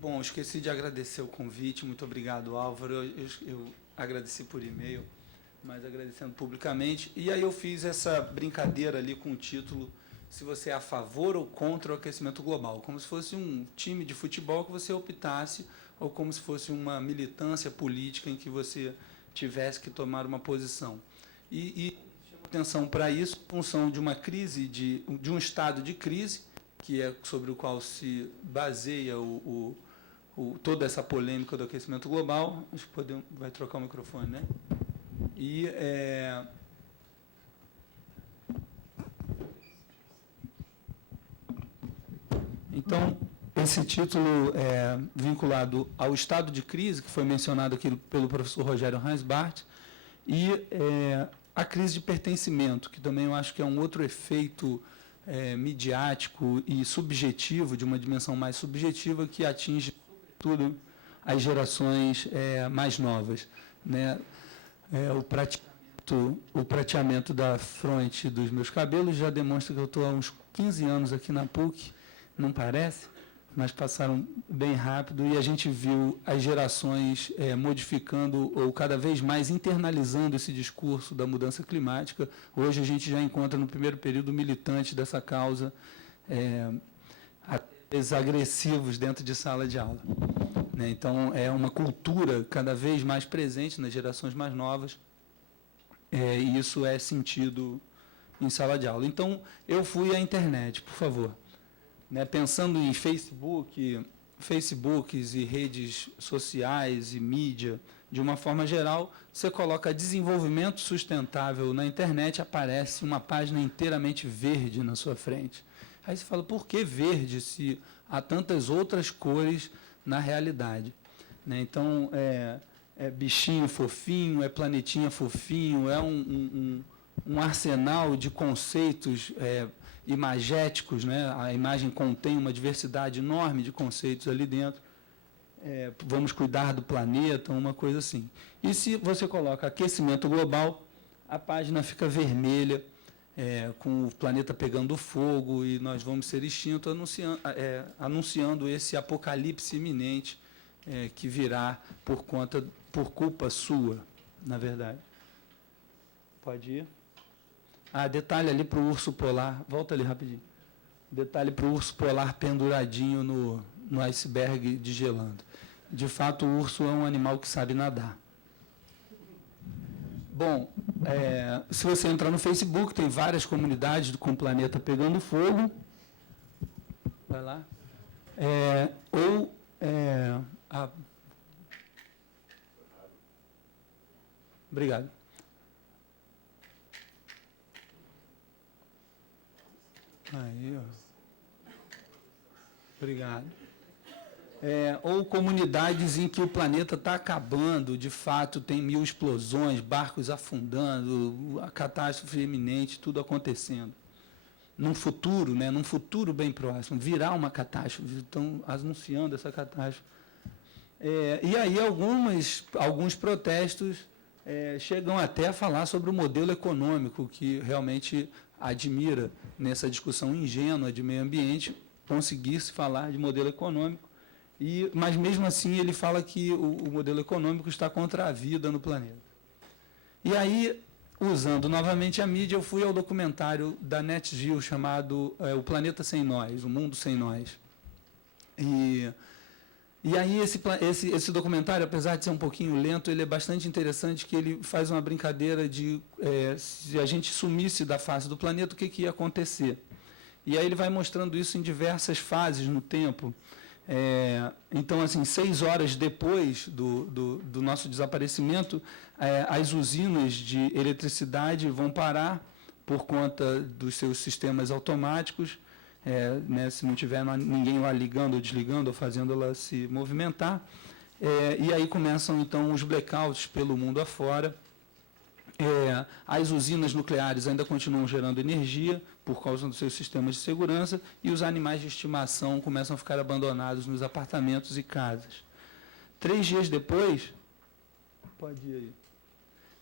Bom, esqueci de agradecer o convite. Muito obrigado, Álvaro. Eu agradeci por e-mail, mas agradecendo publicamente. E aí eu fiz essa brincadeira ali com o título se você é a favor ou contra o aquecimento global, como se fosse um time de futebol que você optasse, ou como se fosse uma militância política em que você tivesse que tomar uma posição. E chamo atenção para isso, em função de uma crise, de um estado de crise, que é sobre o qual se baseia toda essa polêmica do aquecimento global. Acho que vai trocar o microfone, né? Então, esse título é vinculado ao estado de crise, que foi mencionado aqui pelo professor Rogério Reinsbart, e a crise de pertencimento, que também eu acho que é um outro efeito midiático e subjetivo, de uma dimensão mais subjetiva, que atinge, sobretudo, as gerações mais novas, né? O prateamento da fronte dos meus cabelos já demonstra que eu estou há uns 15 anos aqui na PUC, não parece, mas passaram bem rápido, e a gente viu as gerações modificando ou cada vez mais internalizando esse discurso da mudança climática. Hoje a gente já encontra no primeiro período militantes dessa causa, agressivos dentro de sala de aula, né? Então, é uma cultura cada vez mais presente nas gerações mais novas, e isso é sentido em sala de aula. Então, eu fui à internet, por favor. Né, pensando em Facebooks e redes sociais e mídia, de uma forma geral, você coloca desenvolvimento sustentável na internet, aparece uma página inteiramente verde na sua frente. Aí você fala, por que verde se há tantas outras cores na realidade? Né, então, é bichinho fofinho, é planetinha fofinho, é um arsenal de conceitos imagéticos, né? A imagem contém uma diversidade enorme de conceitos ali dentro. Vamos cuidar do planeta, uma coisa assim. E se você coloca aquecimento global, a página fica vermelha, com o planeta pegando fogo e nós vamos ser extintos, anunciando esse apocalipse iminente que virá por culpa sua, na verdade. Pode ir. Detalhe ali para o urso polar. Volta ali rapidinho. Detalhe para o urso polar penduradinho no iceberg desgelando. De fato, o urso é um animal que sabe nadar. Bom, se você entrar no Facebook, tem várias comunidades com o planeta pegando fogo. Vai lá. Obrigado. Aí, ó. Obrigado. Ou comunidades em que o planeta está acabando, de fato, tem 1000 explosões, barcos afundando, a catástrofe iminente, tudo acontecendo. Num futuro, né, num futuro bem próximo, virá uma catástrofe, estão anunciando essa catástrofe. E aí alguns protestos chegam até a falar sobre o modelo econômico, que realmente admira, nessa discussão ingênua de meio ambiente, conseguir-se falar de modelo econômico, mas, mesmo assim, ele fala que o modelo econômico está contra a vida no planeta. E aí, usando novamente a mídia, eu fui ao documentário da NetGeo chamado O Planeta Sem Nós, O Mundo Sem Nós. E aí esse documentário, apesar de ser um pouquinho lento, ele é bastante interessante, que ele faz uma brincadeira de se a gente sumisse da face do planeta, o que ia acontecer. E aí ele vai mostrando isso em diversas fases no tempo. Então, assim, 6 horas depois do nosso desaparecimento, as usinas de eletricidade vão parar por conta dos seus sistemas automáticos, né, se não tiver ninguém lá ligando ou desligando ou fazendo ela se movimentar. E aí começam, então, os blackouts pelo mundo afora. As usinas nucleares ainda continuam gerando energia por causa dos seus sistemas de segurança, e os animais de estimação começam a ficar abandonados nos apartamentos e casas. 3 dias depois, pode ir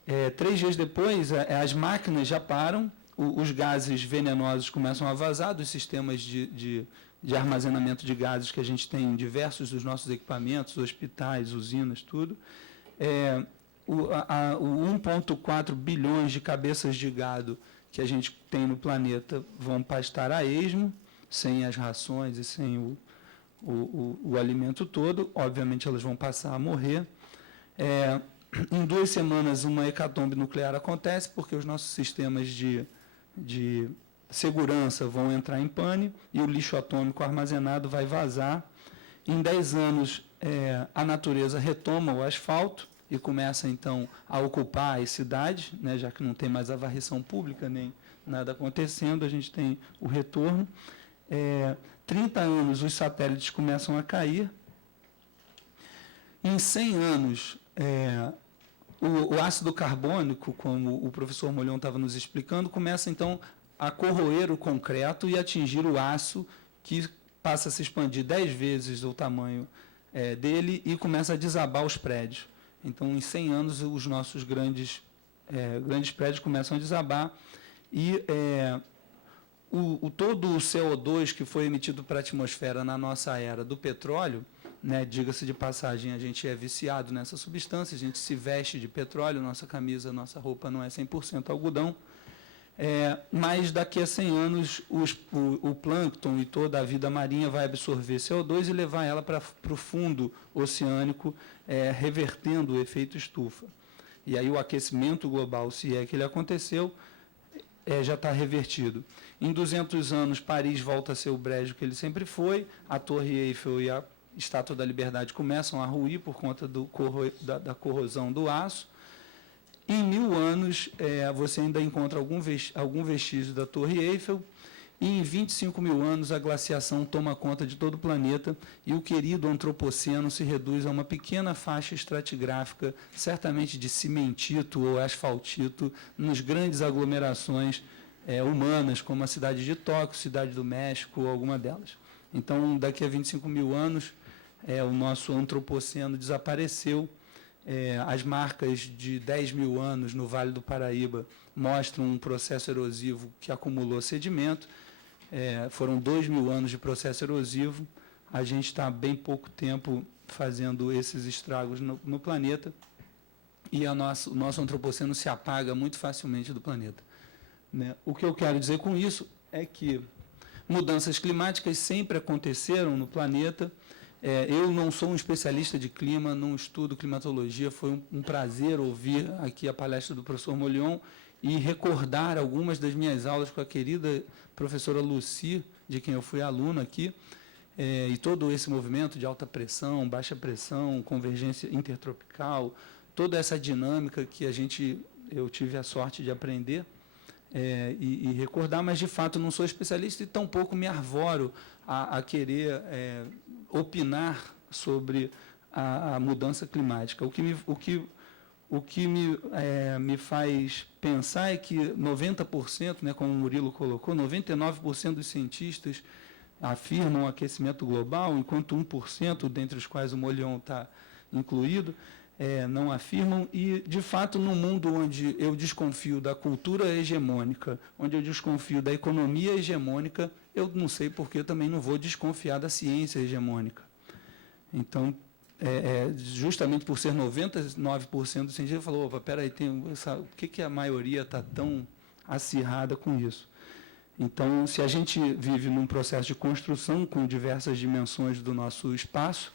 aí. 3 dias depois, as máquinas já param, os gases venenosos começam a vazar dos sistemas de de armazenamento de gases que a gente tem em diversos dos nossos equipamentos, hospitais, usinas, tudo. O 1,4 bilhões de cabeças de gado que a gente tem no planeta vão pastar a esmo, sem as rações e sem o alimento todo. Obviamente, elas vão passar a morrer. Em 2 semanas, uma hecatombe nuclear acontece, porque os nossos sistemas de segurança vão entrar em pane e o lixo atômico armazenado vai vazar. Em 10 anos, a natureza retoma o asfalto e começa, então, a ocupar as cidades, né, já que não tem mais a varrição pública, nem nada acontecendo, a gente tem o retorno. 30 anos, os satélites começam a cair. Em 100 anos, o ácido carbônico, como o professor Molhon estava nos explicando, começa, então, a corroer o concreto e atingir o aço, que passa a se expandir 10 vezes o tamanho dele e começa a desabar os prédios. Então, em 100 anos, os nossos grandes prédios começam a desabar e todo o CO2 que foi emitido para a atmosfera na nossa era do petróleo, né, diga-se de passagem, a gente é viciado nessa substância, a gente se veste de petróleo, nossa camisa, nossa roupa não é 100% algodão, mas daqui a 100 anos o plâncton e toda a vida marinha vai absorver CO2 e levar ela para o fundo oceânico, revertendo o efeito estufa. E aí o aquecimento global, se é que ele aconteceu, já está revertido. Em 200 anos, Paris volta a ser o brejo que ele sempre foi, a Torre Eiffel e a Estátua da Liberdade começam a ruir por conta da corrosão do aço. Em 1000 anos, você ainda encontra algum vestígio da Torre Eiffel, e em 25 mil anos a glaciação toma conta de todo o planeta e o querido antropoceno se reduz a uma pequena faixa estratigráfica, certamente de cimentito ou asfaltito, nas grandes aglomerações humanas, como a cidade de Tóquio, cidade do México, alguma delas. Então, daqui a 25 mil anos, o nosso antropoceno desapareceu. As marcas de 10 mil anos no Vale do Paraíba mostram um processo erosivo que acumulou sedimento. Foram 2 mil anos de processo erosivo. A gente está há bem pouco tempo fazendo esses estragos no planeta e o nosso antropoceno se apaga muito facilmente do planeta. Né? O que eu quero dizer com isso é que mudanças climáticas sempre aconteceram no planeta. Eu não sou um especialista de clima, não estudo climatologia, foi um prazer ouvir aqui a palestra do professor Molhon e recordar algumas das minhas aulas com a querida professora Lucy, de quem eu fui aluno aqui, e todo esse movimento de alta pressão, baixa pressão, convergência intertropical, toda essa dinâmica que eu tive a sorte de aprender e recordar, mas de fato não sou especialista e tampouco me arvoro a querer opinar sobre a mudança climática. O que me faz pensar é que 90%, né, como o Murilo colocou, 99% dos cientistas afirmam aquecimento global, enquanto 1%, dentre os quais o Molhon está incluído, não afirmam. E, de fato, no mundo onde eu desconfio da cultura hegemônica, onde eu desconfio da economia hegemônica, eu não sei porque eu também não vou desconfiar da ciência hegemônica. Então, justamente por ser 99% do cientista, falou, opa, peraí, por que a maioria está tão acirrada com isso? Então, se a gente vive num processo de construção com diversas dimensões do nosso espaço,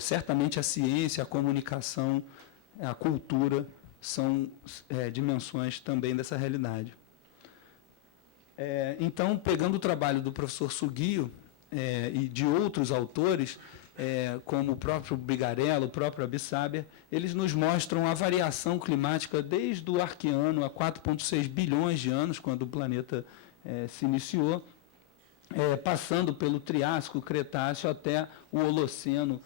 certamente a ciência, a comunicação, a cultura são dimensões também dessa realidade. Então, pegando o trabalho do professor Sugio e de outros autores, como o próprio Brigarella, o próprio Abissaber, eles nos mostram a variação climática desde o Arqueano a 4,6 bilhões de anos, quando o planeta se iniciou, passando pelo Triássico, Cretáceo, até o Holoceno,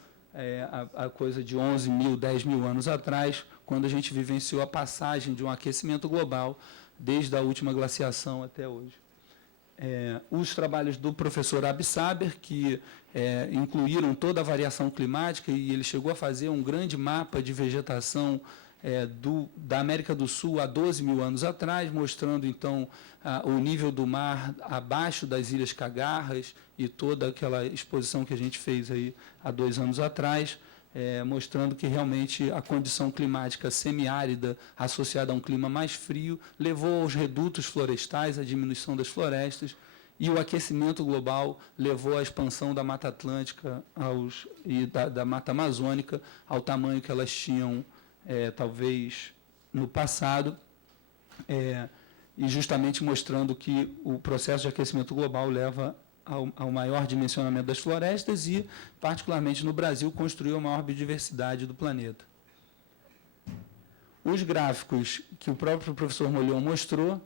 a coisa de 11 mil, 10 mil anos atrás, quando a gente vivenciou a passagem de um aquecimento global desde a última glaciação até hoje. Os trabalhos do professor Abissaber, que incluíram toda a variação climática, e ele chegou a fazer um grande mapa de vegetação da América do Sul há 12 mil anos atrás, mostrando, então, o nível do mar abaixo das Ilhas Cagarras e toda aquela exposição que a gente fez aí há 2 anos atrás, mostrando que realmente a condição climática semiárida associada a um clima mais frio levou aos redutos florestais, à diminuição das florestas, e o aquecimento global levou à expansão da Mata Atlântica e da Mata Amazônica ao tamanho que elas tinham, talvez, no passado, e justamente mostrando que o processo de aquecimento global leva ao maior dimensionamento das florestas e, particularmente no Brasil, construiu a maior biodiversidade do planeta. Os gráficos que o próprio professor Molion mostrou,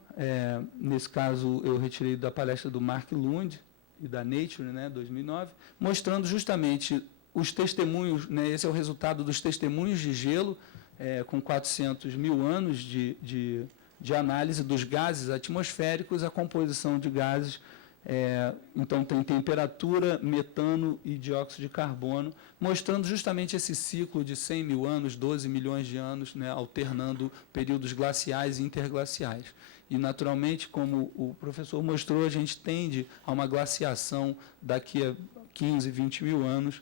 nesse caso eu retirei da palestra do Mark Lund e da Nature, 2009, mostrando justamente os testemunhos, esse é o resultado dos testemunhos de gelo, com 400 mil anos de análise dos gases atmosféricos, a composição de gases. Então, tem temperatura, metano e dióxido de carbono, mostrando justamente esse ciclo de 100 mil anos, 12 milhões de anos, alternando períodos glaciais e interglaciais. E, naturalmente, como o professor mostrou, a gente tende a uma glaciação daqui a 15, 20 mil anos,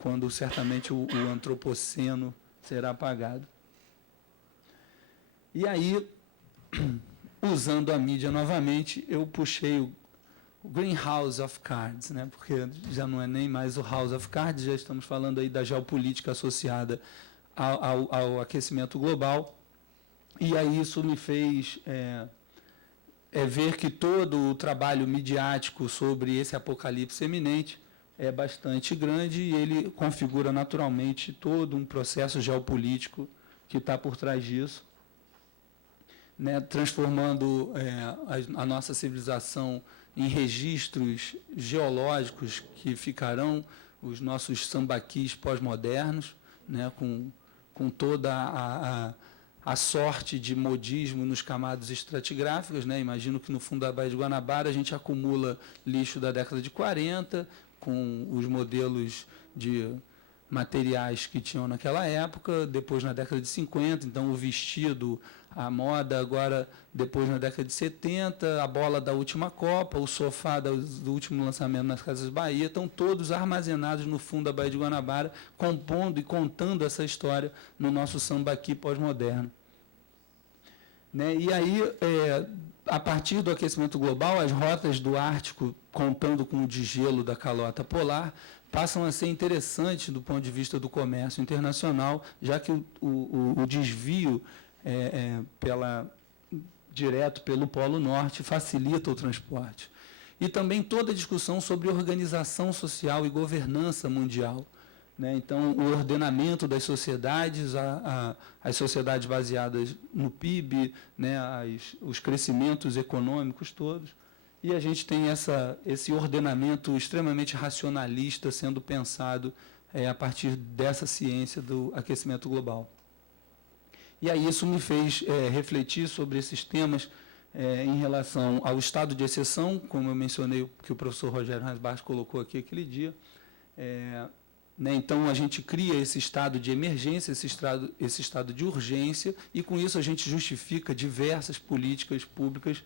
quando certamente o antropoceno será apagado. E aí, usando a mídia novamente, eu puxei o Greenhouse of Cards, porque já não é nem mais o House of Cards, já estamos falando aí da geopolítica associada ao aquecimento global, e aí isso me fez ver que todo o trabalho midiático sobre esse apocalipse eminente é bastante grande e ele configura naturalmente todo um processo geopolítico que está por trás disso, transformando a nossa civilização em registros geológicos que ficarão os nossos sambaquis pós-modernos, com toda a sorte de modismo nos camadas estratigráficas. Imagino que no fundo da Baía de Guanabara a gente acumula lixo da década de 40, com os modelos de materiais que tinham naquela época, depois na década de 50, então o vestido, a moda agora, depois na década de 70, a bola da última Copa, o sofá do último lançamento nas Casas Bahia, estão todos armazenados no fundo da Baía de Guanabara, compondo e contando essa história no nosso sambaqui pós-moderno. E aí, a partir do aquecimento global, as rotas do Ártico, contando com o degelo da calota polar, passam a ser interessantes do ponto de vista do comércio internacional, já que o desvio direto pelo Polo Norte facilita o transporte. E também toda a discussão sobre organização social e governança mundial. Então, o ordenamento das sociedades, as sociedades baseadas no PIB, os crescimentos econômicos todos, e a gente tem esse ordenamento extremamente racionalista sendo pensado a partir dessa ciência do aquecimento global. E aí isso me fez refletir sobre esses temas em relação ao estado de exceção, como eu mencionei, que o professor Rogério Hansbach colocou aqui aquele dia. Então, a gente cria esse estado de emergência, esse estado de urgência, e com isso a gente justifica diversas políticas públicas,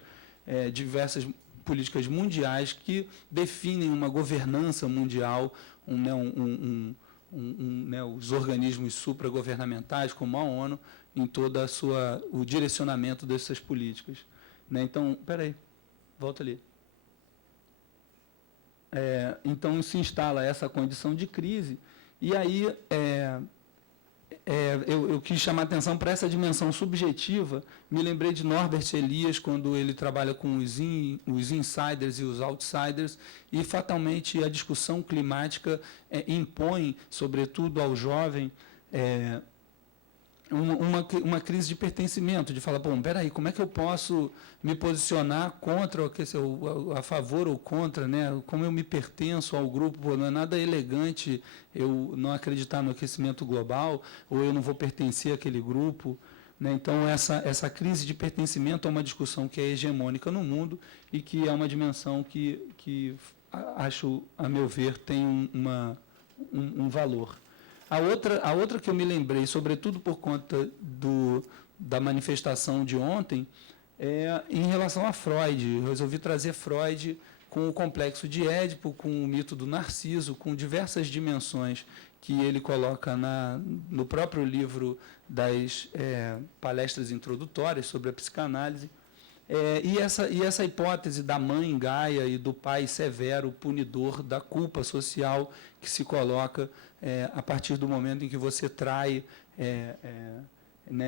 diversas políticas mundiais que definem uma governança mundial, os organismos supragovernamentais, como a ONU, em todo o direcionamento dessas políticas. Então, espera aí, volta ali. Então, se instala essa condição de crise, e aí eu quis chamar a atenção para essa dimensão subjetiva. Me lembrei de Norbert Elias, quando ele trabalha com os insiders e os outsiders, e fatalmente a discussão climática impõe, sobretudo ao jovem, uma crise de pertencimento, de falar, bom, peraí, como é que eu posso me posicionar contra, a favor ou contra, como eu me pertenço ao grupo? Não é nada elegante eu não acreditar no aquecimento global, ou eu não vou pertencer àquele grupo. Então, essa crise de pertencimento é uma discussão que é hegemônica no mundo e que é uma dimensão que acho, a meu ver, tem um valor. A outra que eu me lembrei, sobretudo por conta da manifestação de ontem, é em relação a Freud. Eu resolvi trazer Freud com o complexo de Édipo, com o mito do Narciso, com diversas dimensões que ele coloca no próprio livro das palestras introdutórias sobre a psicanálise. E essa hipótese da mãe Gaia e do pai severo, punidor, da culpa social que se coloca a partir do momento em que você trai,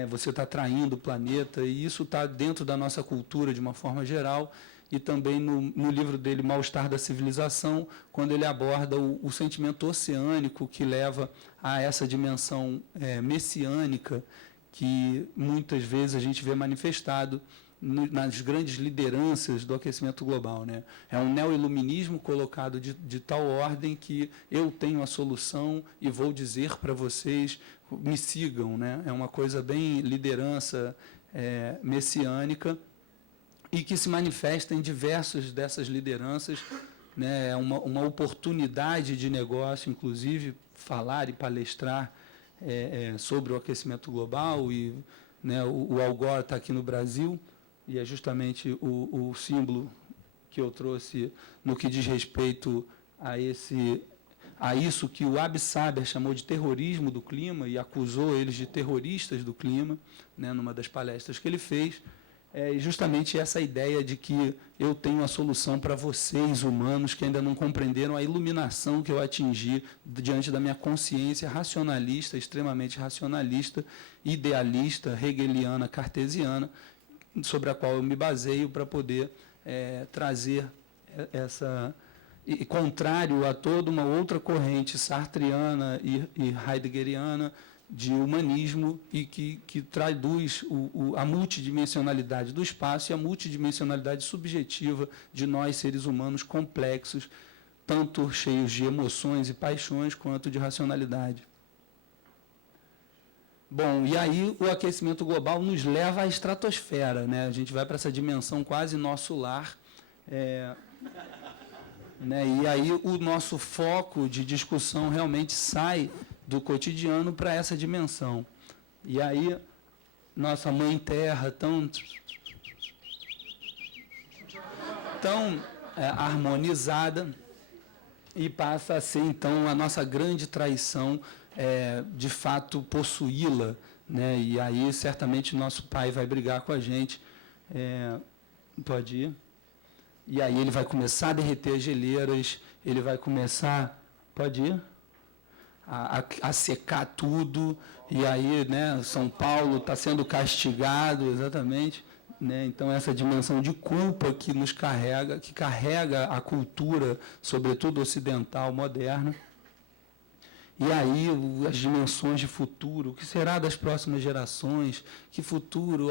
você está traindo o planeta, e isso está dentro da nossa cultura de uma forma geral, e também no livro dele, Mal-Estar da Civilização, quando ele aborda o sentimento oceânico que leva a essa dimensão messiânica, que muitas vezes a gente vê manifestado nas grandes lideranças do aquecimento global, né? É um neo-iluminismo colocado de tal ordem que eu tenho a solução e vou dizer para vocês, me sigam, né? É uma coisa bem liderança messiânica e que se manifesta em diversas dessas lideranças, né? É uma oportunidade de negócio, inclusive, falar e palestrar sobre o aquecimento global, e né, o Al Gore está aqui no Brasil, e é justamente o símbolo que eu trouxe no que diz respeito a isso que o Ab Saber chamou de terrorismo do clima e acusou eles de terroristas do clima, né, numa das palestras que ele fez, justamente essa ideia de que eu tenho a solução para vocês, humanos, que ainda não compreenderam a iluminação que eu atingi diante da minha consciência racionalista, extremamente racionalista, idealista, hegeliana, cartesiana, sobre a qual eu me baseio para poder trazer e contrário a toda uma outra corrente sartriana e heideggeriana de humanismo, e que traduz a multidimensionalidade do espaço e a multidimensionalidade subjetiva de nós, seres humanos complexos, tanto cheios de emoções e paixões, quanto de racionalidade. Bom, e aí o aquecimento global nos leva à estratosfera, né? A gente vai para essa dimensão quase nosso lar, né? E aí o nosso foco de discussão realmente sai do cotidiano para essa dimensão. E aí nossa mãe terra tão harmonizada, e passa a ser então a nossa grande traição, de fato possuí-la, né? E aí certamente nosso pai vai brigar com a gente, pode ir, e aí ele vai começar a derreter as geleiras, ele vai começar, pode ir, a secar tudo, e aí, né, São Paulo está sendo castigado, exatamente, né? Então essa dimensão de culpa que nos carrega, que carrega a cultura, sobretudo ocidental, moderna. E aí as dimensões de futuro, o que será das próximas gerações, que futuro,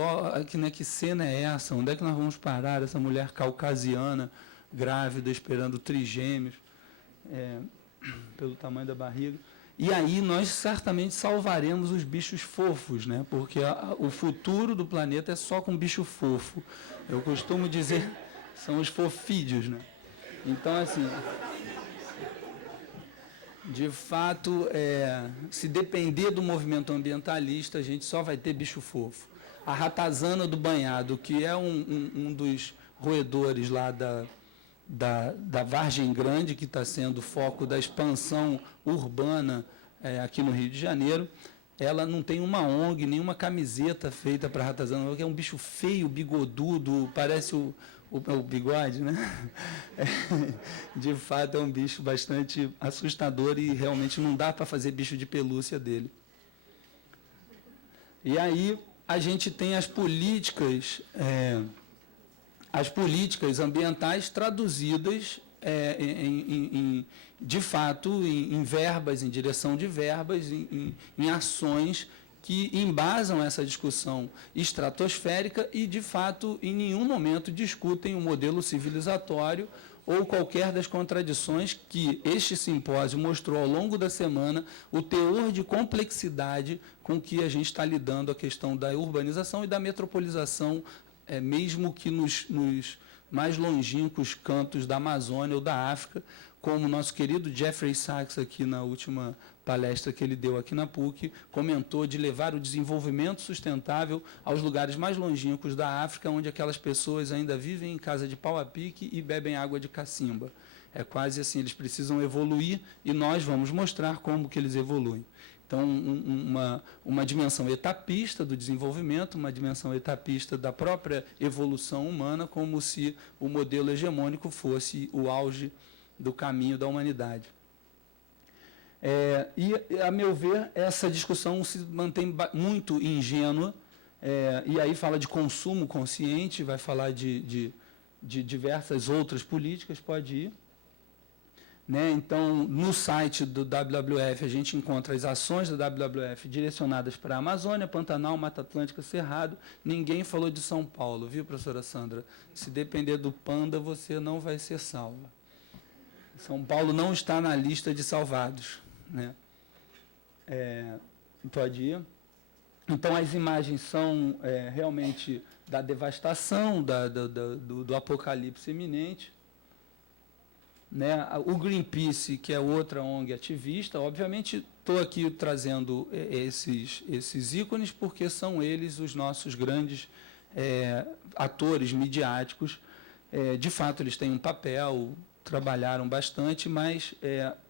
que cena é essa, onde é que nós vamos parar, essa mulher caucasiana, grávida, esperando trigêmeos, pelo tamanho da barriga. E aí nós certamente salvaremos os bichos fofos, né? Porque o futuro do planeta é só com bicho fofo. Eu costumo dizer, são os fofídeos, né? Então, assim, de fato, se depender do movimento ambientalista, a gente só vai ter bicho fofo. A ratazana do banhado, que é um dos roedores lá da Vargem Grande, que está sendo foco da expansão urbana aqui no Rio de Janeiro, ela não tem uma ONG, nenhuma camiseta feita para a ratazana, porque é um bicho feio, bigodudo, parece o bigode, né? De fato, é um bicho bastante assustador e realmente não dá para fazer bicho de pelúcia dele. E aí a gente tem as políticas ambientais traduzidas de fato em verbas, em direção de verbas, em ações que embasam essa discussão estratosférica e, de fato, em nenhum momento discutem o modelo civilizatório ou qualquer das contradições que este simpósio mostrou ao longo da semana, o teor de complexidade com que a gente está lidando a questão da urbanização e da metropolização, mesmo que nos mais longínquos cantos da Amazônia ou da África, como o nosso querido Jeffrey Sachs aqui na última palestra que ele deu aqui na PUC, comentou de levar o desenvolvimento sustentável aos lugares mais longínquos da África, onde aquelas pessoas ainda vivem em casa de pau a pique e bebem água de cacimba. É quase assim, eles precisam evoluir e nós vamos mostrar como que eles evoluem. Então, uma dimensão etapista do desenvolvimento, uma dimensão etapista da própria evolução humana, como se o modelo hegemônico fosse o auge do caminho da humanidade. E, a meu ver, essa discussão se mantém muito ingênua, e aí fala de consumo consciente, vai falar de diversas outras políticas, pode ir. Então, no site do WWF, a gente encontra as ações da WWF direcionadas para a Amazônia, Pantanal, Mata Atlântica, Cerrado. Ninguém falou de São Paulo, viu, professora Sandra? Se depender do Panda, você não vai ser salva. São Paulo não está na lista de salvados. Pode ir. Então, as imagens são realmente da devastação, do apocalipse iminente. O Greenpeace, que é outra ONG ativista, obviamente estou aqui trazendo esses ícones porque são eles os nossos grandes atores midiáticos. De fato, eles têm um papel, trabalharam bastante, mas,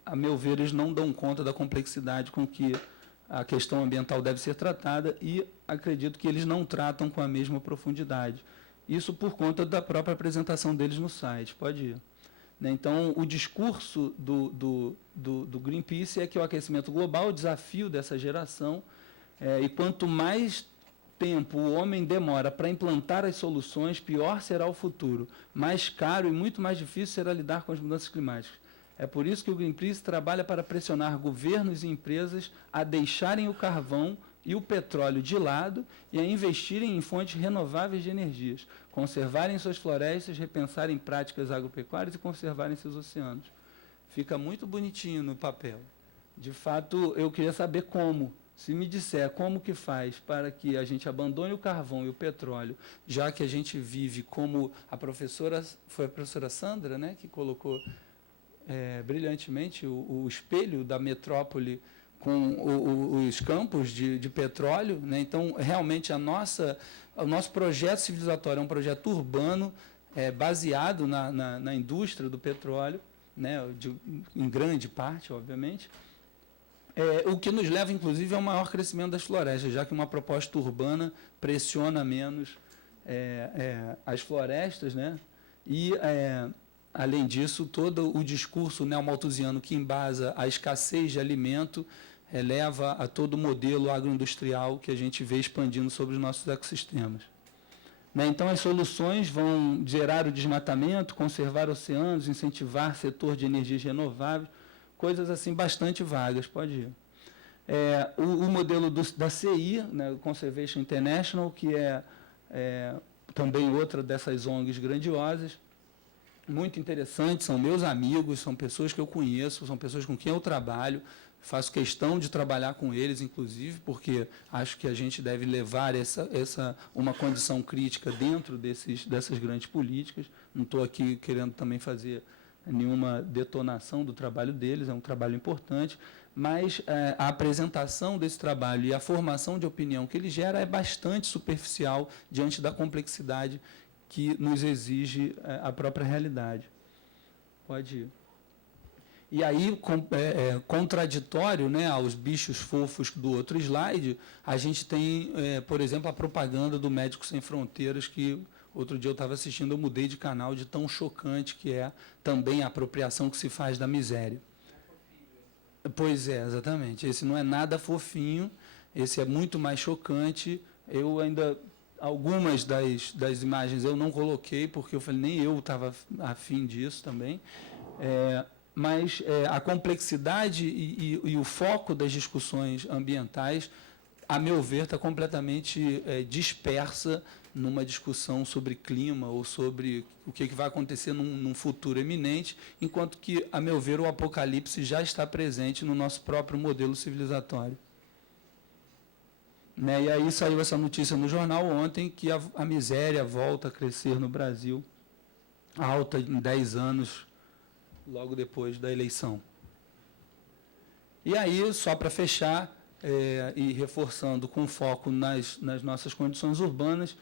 a meu ver, eles não dão conta da complexidade com que a questão ambiental deve ser tratada e acredito que eles não tratam com a mesma profundidade. Isso por conta da própria apresentação deles no site. Pode ir. Então, o discurso do Greenpeace é que o aquecimento global é o desafio dessa geração, e quanto mais tempo o homem demora para implantar as soluções, pior será o futuro. Mais caro e muito mais difícil será lidar com as mudanças climáticas. É por isso que o Greenpeace trabalha para pressionar governos e empresas a deixarem o carvão e o petróleo de lado e a investirem em fontes renováveis de energias, conservarem suas florestas, repensarem práticas agropecuárias e conservarem seus oceanos. Fica muito bonitinho no papel. De fato, eu queria saber como. Se me disser como que faz para que a gente abandone o carvão e o petróleo, já que a gente vive como foi a professora Sandra, que colocou brilhantemente o espelho da metrópole com os campos de petróleo. Então, realmente, o nosso projeto civilizatório é um projeto urbano, baseado na indústria do petróleo, em grande parte, obviamente, o que nos leva, inclusive, ao maior crescimento das florestas, já que uma proposta urbana pressiona menos as florestas, e, além disso, todo o discurso neomalthusiano que embasa a escassez de alimento leva a todo o modelo agroindustrial que a gente vê expandindo sobre os nossos ecossistemas. Então, as soluções vão gerar o desmatamento, conservar oceanos, incentivar setor de energias renováveis, coisas assim bastante vagas, pode ir. O modelo da CI, Conservation International, que é também outra dessas ONGs grandiosas, muito interessante, são meus amigos, são pessoas que eu conheço, são pessoas com quem eu trabalho, faço questão de trabalhar com eles, inclusive, porque acho que a gente deve levar uma condição crítica dentro dessas grandes políticas. Não estou aqui querendo também fazer nenhuma detonação do trabalho deles, é um trabalho importante, mas a apresentação desse trabalho e a formação de opinião que ele gera é bastante superficial diante da complexidade que nos exige a própria realidade. Pode ir. E aí, contraditório, aos bichos fofos do outro slide, a gente tem, por exemplo, a propaganda do Médicos Sem Fronteiras, que outro dia eu estava assistindo, eu mudei de canal de tão chocante que é também a apropriação que se faz da miséria. Pois é, exatamente. Esse não é nada fofinho, esse é muito mais chocante. Eu ainda... Algumas das imagens eu não coloquei, porque eu falei, nem eu estava afim disso também. Mas a complexidade e o foco das discussões ambientais, a meu ver, está completamente dispersa numa discussão sobre clima ou sobre o que vai acontecer num futuro eminente, enquanto que, a meu ver, o apocalipse já está presente no nosso próprio modelo civilizatório. E aí saiu essa notícia no jornal ontem que a miséria volta a crescer no Brasil, alta em 10 anos, logo depois da eleição. E aí, só para fechar, e reforçando com foco nas nossas condições urbanas,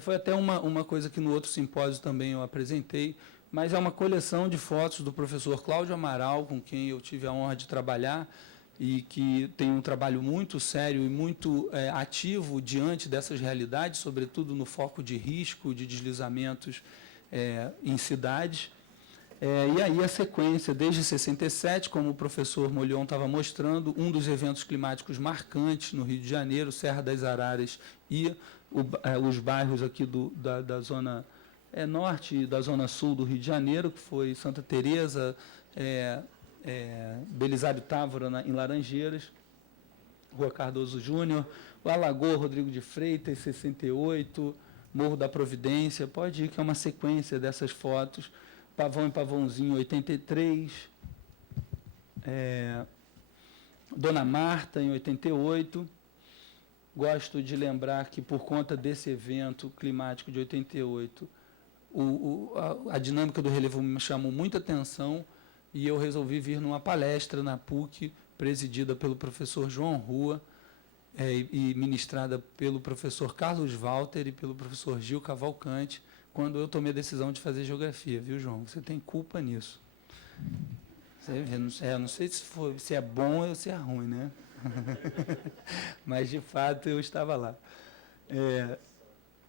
foi até uma coisa que no outro simpósio também eu apresentei, mas é uma coleção de fotos do professor Cláudio Amaral, com quem eu tive a honra de trabalhar, e que tem um trabalho muito sério e muito ativo diante dessas realidades, sobretudo no foco de risco, de deslizamentos em cidades. E aí a sequência, desde 67, como o professor Molion estava mostrando, um dos eventos climáticos marcantes no Rio de Janeiro, Serra das Araras e os bairros aqui da zona norte e da zona sul do Rio de Janeiro, que foi Santa Teresa, Belisário Távora, em Laranjeiras, Rua Cardoso Júnior, o Alagoas Rodrigo de Freitas, 68, Morro da Providência, pode ir que é uma sequência dessas fotos, Pavão e Pavãozinho, 83, Dona Marta, em 88. Gosto de lembrar que, por conta desse evento climático de 88, a dinâmica do relevo me chamou muita atenção e eu resolvi vir numa palestra na PUC, presidida pelo professor João Rua e ministrada pelo professor Carlos Walter e pelo professor Gil Cavalcante, quando eu tomei a decisão de fazer geografia, viu, João? Você tem culpa nisso. Eu não sei se é bom ou se é ruim, né? Mas, de fato, eu estava lá.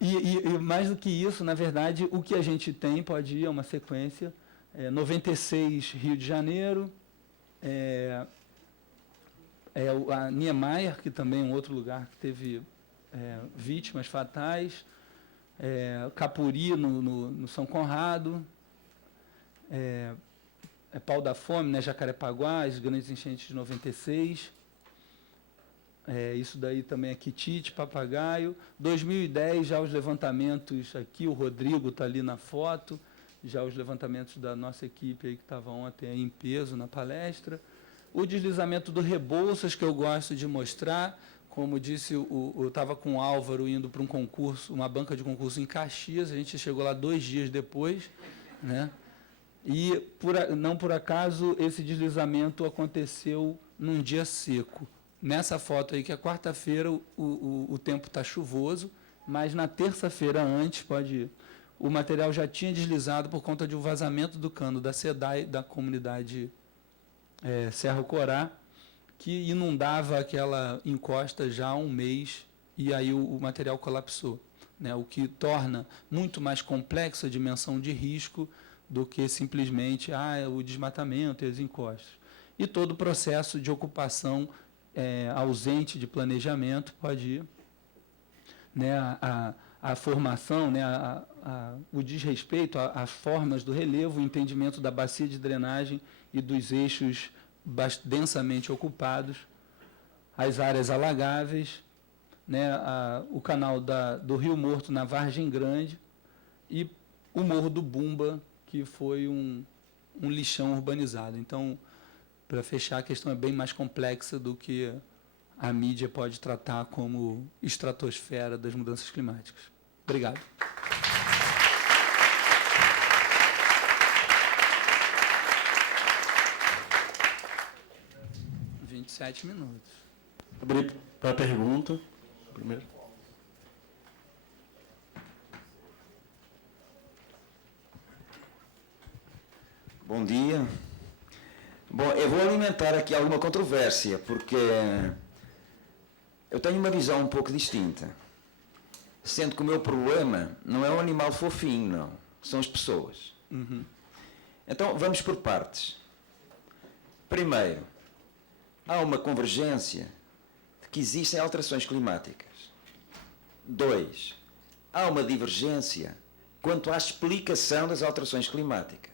E mais do que isso, na verdade, o que a gente tem pode ir a uma sequência. 96, Rio de Janeiro. A Niemeyer, que também é um outro lugar que teve vítimas fatais. Capuri, no São Conrado, Pau da Fome, né, Jacarepaguá, as grandes enchentes de 96, isso daí também é Quitite, Papagaio. 2010, já os levantamentos aqui, o Rodrigo está ali na foto, já os levantamentos da nossa equipe aí que estava ontem aí em peso na palestra. O deslizamento do Rebouças, que eu gosto de mostrar. Como disse, eu estava com o Álvaro indo para um concurso, uma banca de concurso em Caxias, a gente chegou lá 2 dias depois, né? E, não por acaso, esse deslizamento aconteceu num dia seco. Nessa foto aí, que é quarta-feira, o tempo está chuvoso, mas na terça-feira antes, o material já tinha deslizado por conta de um vazamento do cano da SEDAI, da comunidade Serra Corá, que inundava aquela encosta já há um mês, e aí o material colapsou, né? O que torna muito mais complexa a dimensão de risco do que simplesmente o desmatamento e as encostas. E todo o processo de ocupação ausente de planejamento pode ir, né? A formação, né? O desrespeito às formas do relevo, o entendimento da bacia de drenagem e dos eixos densamente ocupados, as áreas alagáveis, né, o canal do Rio Morto na Vargem Grande e o Morro do Bumba, que foi um lixão urbanizado. Então, para fechar, a questão é bem mais complexa do que a mídia pode tratar como estratosfera das mudanças climáticas. Obrigado. 27 minutos. Abrir para a pergunta, primeiro. Bom dia. Bom, eu vou alimentar aqui alguma controvérsia, porque eu tenho uma visão um pouco distinta. Sendo que o meu problema não é um animal fofinho, não. São as pessoas. Uhum. Então, vamos por partes. Primeiro, há uma convergência de que existem alterações climáticas. 2, há uma divergência quanto à explicação das alterações climáticas.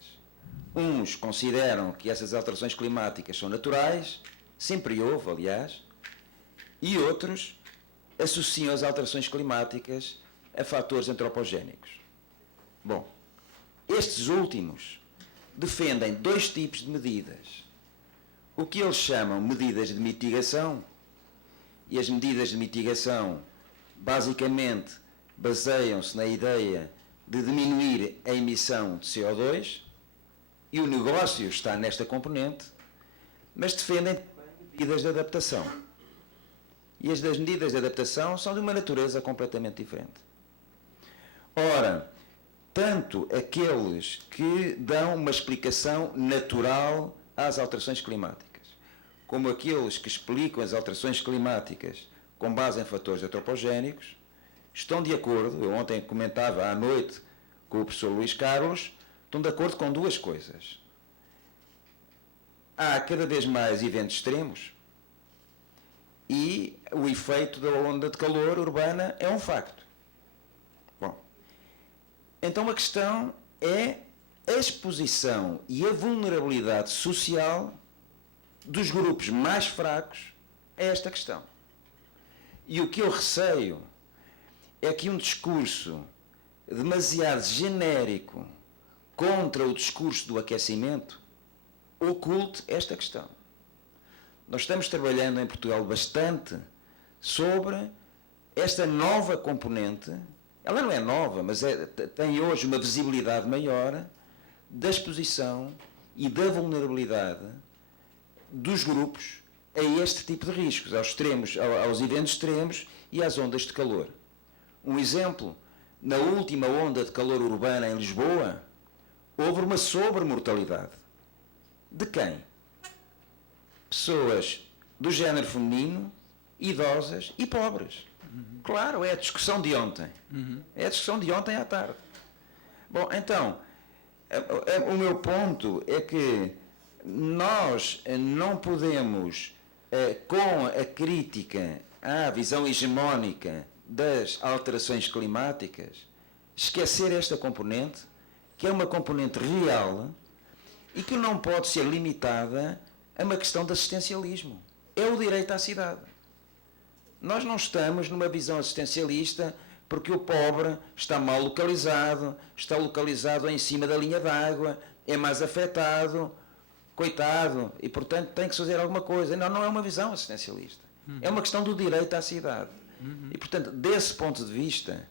Uns consideram que essas alterações climáticas são naturais, sempre houve, aliás, e outros associam as alterações climáticas a fatores antropogénicos. Bom, estes últimos defendem 2 tipos de medidas. O que eles chamam medidas de mitigação, e as medidas de mitigação basicamente baseiam-se na ideia de diminuir a emissão de CO2, e o negócio está nesta componente, mas defendem medidas de adaptação. E as das medidas de adaptação são de uma natureza completamente diferente. Ora, tanto aqueles que dão uma explicação natural às alterações climáticas, como aqueles que explicam as alterações climáticas com base em fatores antropogénicos, estão de acordo, eu ontem comentava à noite com o professor Luís Carlos, estão de acordo com duas coisas. Há cada vez mais eventos extremos e o efeito da onda de calor urbana é um facto. Bom, então a questão é a exposição e a vulnerabilidade social dos grupos mais fracos a esta questão. E o que eu receio é que um discurso demasiado genérico contra o discurso do aquecimento oculte esta questão. Nós estamos trabalhando em Portugal bastante sobre esta nova componente. Ela não é nova, mas tem hoje uma visibilidade maior da exposição e da vulnerabilidade dos grupos a este tipo de riscos, aos extremos, aos eventos extremos e às ondas de calor. Um exemplo, na última onda de calor urbana em Lisboa, houve uma sobremortalidade. De quem? Pessoas do género feminino, idosas e pobres. Claro, é a discussão de ontem. É a discussão de ontem à tarde. Bom, então, o meu ponto é que nós não podemos, com a crítica à visão hegemónica das alterações climáticas, esquecer esta componente, que é uma componente real e que não pode ser limitada a uma questão de assistencialismo. É o direito à cidade. Nós não estamos numa visão assistencialista porque o pobre está mal localizado, está localizado em cima da linha d'água, é mais afetado, coitado, e portanto tem que fazer alguma coisa. Não, não é uma visão assistencialista. É uma questão do direito à cidade. E portanto, desse ponto de vista,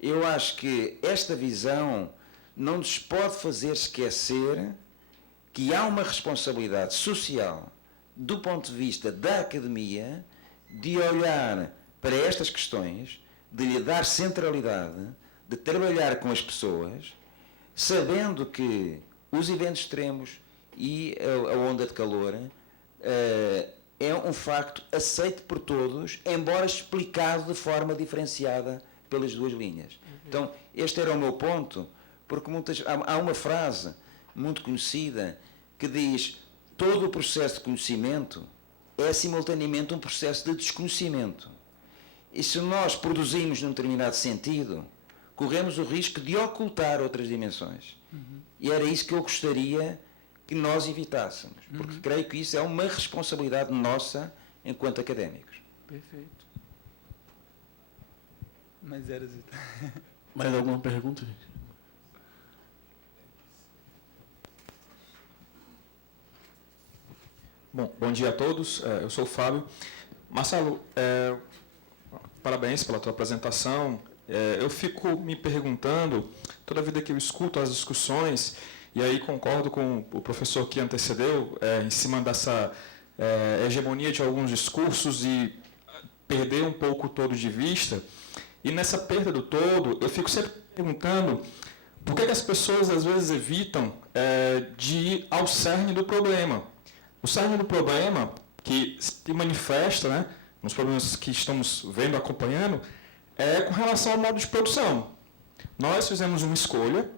eu acho que esta visão não nos pode fazer esquecer que há uma responsabilidade social, do ponto de vista da academia, de olhar para estas questões, de lhe dar centralidade, de trabalhar com as pessoas, sabendo que os eventos extremos e a onda de calor é um facto aceito por todos, embora explicado de forma diferenciada pelas duas linhas. Então, este era o meu ponto, porque há uma frase muito conhecida que diz: todo o processo de conhecimento é simultaneamente um processo de desconhecimento. E se nós produzimos num determinado sentido, corremos o risco de ocultar outras dimensões. E era isso que eu gostaria que nós evitássemos, porque creio que isso é uma responsabilidade nossa enquanto académicos. Perfeito. Mas era... Mais alguma pergunta, gente? Bom dia a todos, eu sou o Fábio. Marcelo, parabéns pela tua apresentação. Eu fico me perguntando, toda vida que eu escuto as discussões, e aí concordo com o professor que antecedeu, em cima dessa hegemonia de alguns discursos e perder um pouco o todo de vista. E nessa perda do todo, eu fico sempre perguntando por que as pessoas às vezes evitam de ir ao cerne do problema. O cerne do problema, que se manifesta, né, nos problemas que estamos vendo, acompanhando, é com relação ao modo de produção. Nós fizemos uma escolha,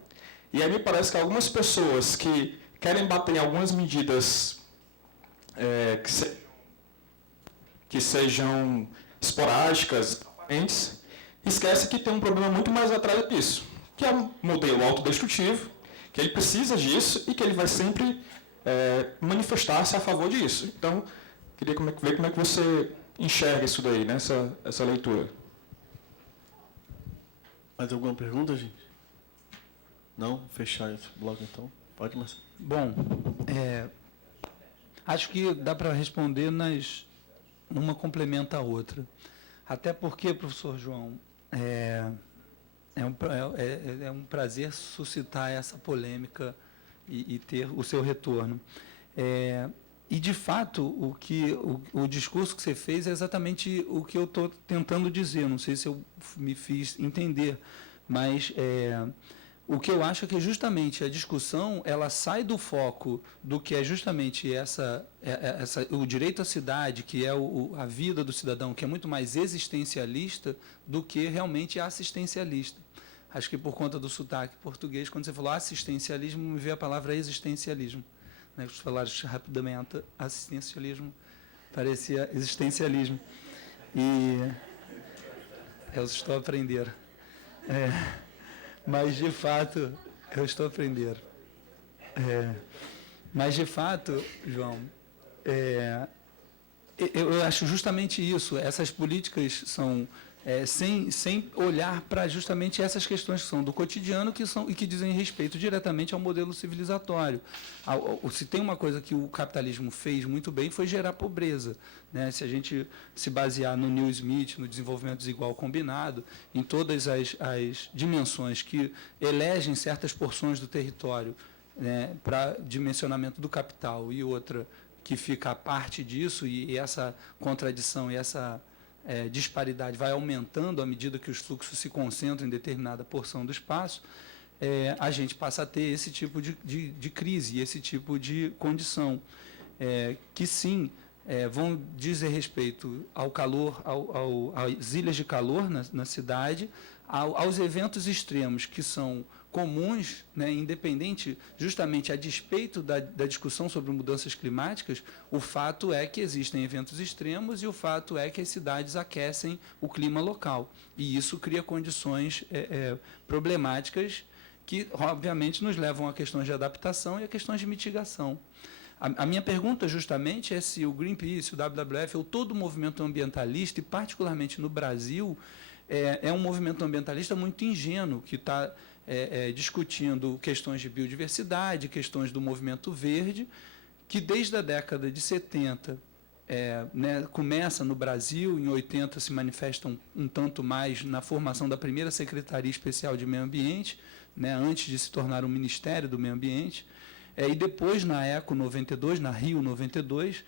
e aí me parece que algumas pessoas que querem bater em algumas medidas que sejam esporádicas, aparentes, esquecem que tem um problema muito mais atrás disso, que é um modelo autodestrutivo, que ele precisa disso e que ele vai sempre manifestar-se a favor disso. Então, queria ver como é que você enxerga isso daí, né, essa leitura. Mais alguma pergunta, gente? Não? Fechar esse bloco, então? Pode, Marcelo. Bom, acho que dá para responder uma complementa a outra. Até porque, professor João, é um prazer suscitar essa polêmica e ter o seu retorno. E, de fato, o discurso que você fez é exatamente o que eu estou tentando dizer. Não sei se eu me fiz entender, mas o que eu acho é que justamente a discussão ela sai do foco do que é justamente o direito à cidade, que é a vida do cidadão, que é muito mais existencialista do que realmente assistencialista. Acho que por conta do sotaque português, quando você falou assistencialismo, me veio a palavra existencialismo. Né? Os falares rapidamente, assistencialismo parecia existencialismo. E eu estou a aprender. Mas, de fato, eu estou a aprender. Mas, de fato, João, eu acho justamente isso. Essas políticas são sem olhar para justamente essas questões que são do cotidiano e que dizem respeito diretamente ao modelo civilizatório. Se tem uma coisa que o capitalismo fez muito bem foi gerar pobreza. Né? Se a gente se basear no Neil Smith, no desenvolvimento desigual combinado, em todas as dimensões que elegem certas porções do território, né, para dimensionamento do capital e outra que fica a parte disso, e essa contradição e essa disparidade vai aumentando à medida que os fluxos se concentram em determinada porção do espaço, a gente passa a ter esse tipo de crise, esse tipo de condição, que sim vão dizer respeito ao calor, às ilhas de calor na cidade, aos eventos extremos que são comuns, né, independente, justamente a despeito da discussão sobre mudanças climáticas, o fato é que existem eventos extremos e o fato é que as cidades aquecem o clima local. E isso cria condições problemáticas que, obviamente, nos levam a questões de adaptação e a questões de mitigação. A minha pergunta, justamente, é se o Greenpeace, o WWF, ou todo o movimento ambientalista, e particularmente no Brasil, é um movimento ambientalista muito ingênuo, que está discutindo questões de biodiversidade, questões do movimento verde, que desde a década de 70 né, começa no Brasil, em 80 se manifesta um tanto mais na formação da primeira Secretaria Especial de Meio Ambiente, né, antes de se tornar um Ministério do Meio Ambiente, e depois na ECO 92, na Rio 92,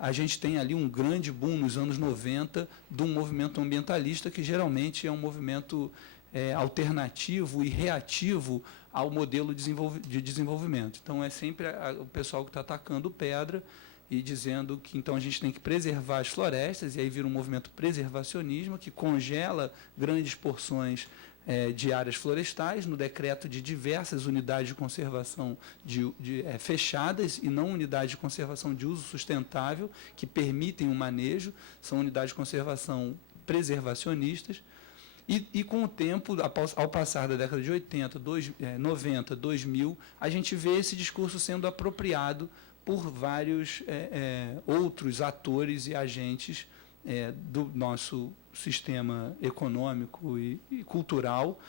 a gente tem ali um grande boom nos anos 90 de um movimento ambientalista que geralmente é um movimento alternativo e reativo ao modelo de desenvolvimento. Então, é sempre o pessoal que está atacando pedra e dizendo que então a gente tem que preservar as florestas, e aí vira um movimento preservacionismo que congela grandes porções de áreas florestais no decreto de diversas unidades de conservação fechadas e não unidades de conservação de uso sustentável que permitem o manejo, são unidades de conservação preservacionistas. E com o tempo, ao passar da década de 80, 90, 2000, a gente vê esse discurso sendo apropriado por vários outros atores e agentes do nosso sistema econômico e cultural,